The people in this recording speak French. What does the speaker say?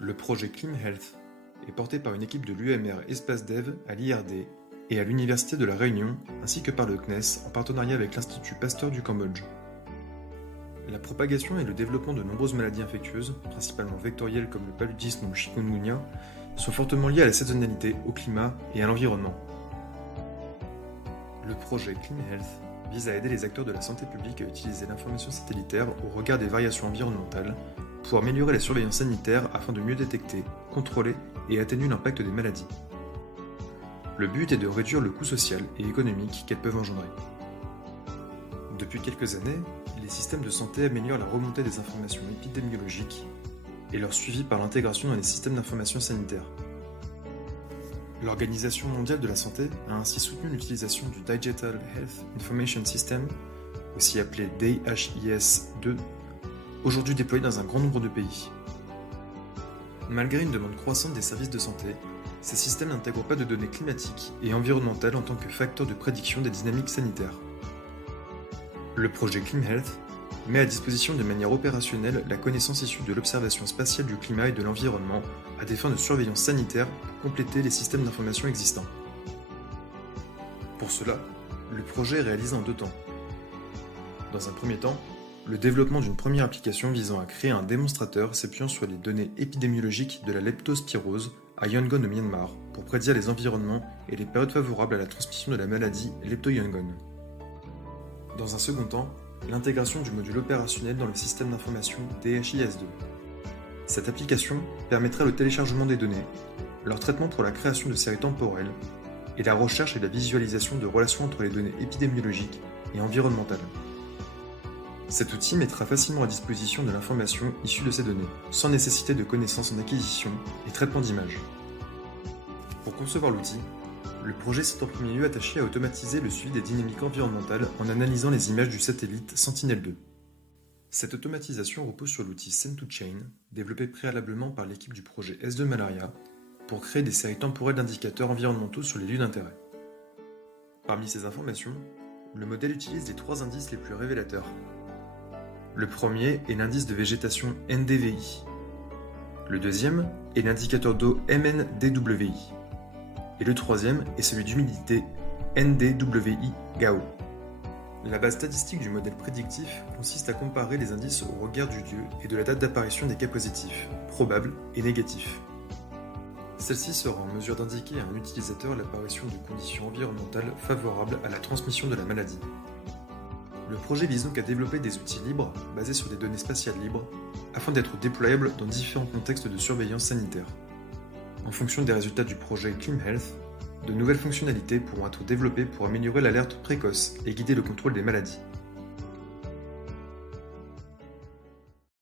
Le projet Clean Health est porté par une équipe de l'UMR Espace Dev à l'IRD et à l'Université de La Réunion, ainsi que par le CNES en partenariat avec l'Institut Pasteur du Cambodge. La propagation et le développement de nombreuses maladies infectieuses, principalement vectorielles comme le paludisme ou le chikungunya, sont fortement liés à la saisonnalité, au climat et à l'environnement. Le projet Clean Health vise à aider les acteurs de la santé publique à utiliser l'information satellitaire au regard des variations environnementales pour améliorer la surveillance sanitaire afin de mieux détecter, contrôler et atténuer l'impact des maladies. Le but est de réduire le coût social et économique qu'elles peuvent engendrer. Depuis quelques années, les systèmes de santé améliorent la remontée des informations épidémiologiques et leur suivi par l'intégration dans les systèmes d'information sanitaire. L'Organisation mondiale de la santé a ainsi soutenu l'utilisation du Digital Health Information System, aussi appelé DHIS2, aujourd'hui déployé dans un grand nombre de pays. Malgré une demande croissante des services de santé, ces systèmes n'intègrent pas de données climatiques et environnementales en tant que facteurs de prédiction des dynamiques sanitaires. Le projet Clean Health met à disposition de manière opérationnelle la connaissance issue de l'observation spatiale du climat et de l'environnement à des fins de surveillance sanitaire pour compléter les systèmes d'information existants. Pour cela, le projet est réalisé en 2 temps. Dans un premier temps, le développement d'une première application visant à créer un démonstrateur s'appuyant sur les données épidémiologiques de la leptospirose à Yangon au Myanmar pour prédire les environnements et les périodes favorables à la transmission de la maladie lepto-Yangon. Dans un second temps, l'intégration du module opérationnel dans le système d'information DHIS2. Cette application permettra le téléchargement des données, leur traitement pour la création de séries temporelles et la recherche et la visualisation de relations entre les données épidémiologiques et environnementales. Cet outil mettra facilement à disposition de l'information issue de ces données, sans nécessité de connaissances en acquisition et traitement d'images. Pour concevoir l'outil, le projet s'est en premier lieu attaché à automatiser le suivi des dynamiques environnementales en analysant les images du satellite Sentinel-2. Cette automatisation repose sur l'outil Sen2Chain, développé préalablement par l'équipe du projet S2 Malaria, pour créer des séries temporelles d'indicateurs environnementaux sur les lieux d'intérêt. Parmi ces informations, le modèle utilise les 3 indices les plus révélateurs. Le premier est l'indice de végétation NDVI. Le deuxième est l'indicateur d'eau MNDWI. Et le troisième est celui d'humidité NDWI-GAO. La base statistique du modèle prédictif consiste à comparer les indices au regard du lieu et de la date d'apparition des cas positifs, probables et négatifs. Celle-ci sera en mesure d'indiquer à un utilisateur l'apparition de conditions environnementales favorables à la transmission de la maladie. Le projet vise donc à développer des outils libres basés sur des données spatiales libres afin d'être déployables dans différents contextes de surveillance sanitaire. En fonction des résultats du projet Clean Health, de nouvelles fonctionnalités pourront être développées pour améliorer l'alerte précoce et guider le contrôle des maladies.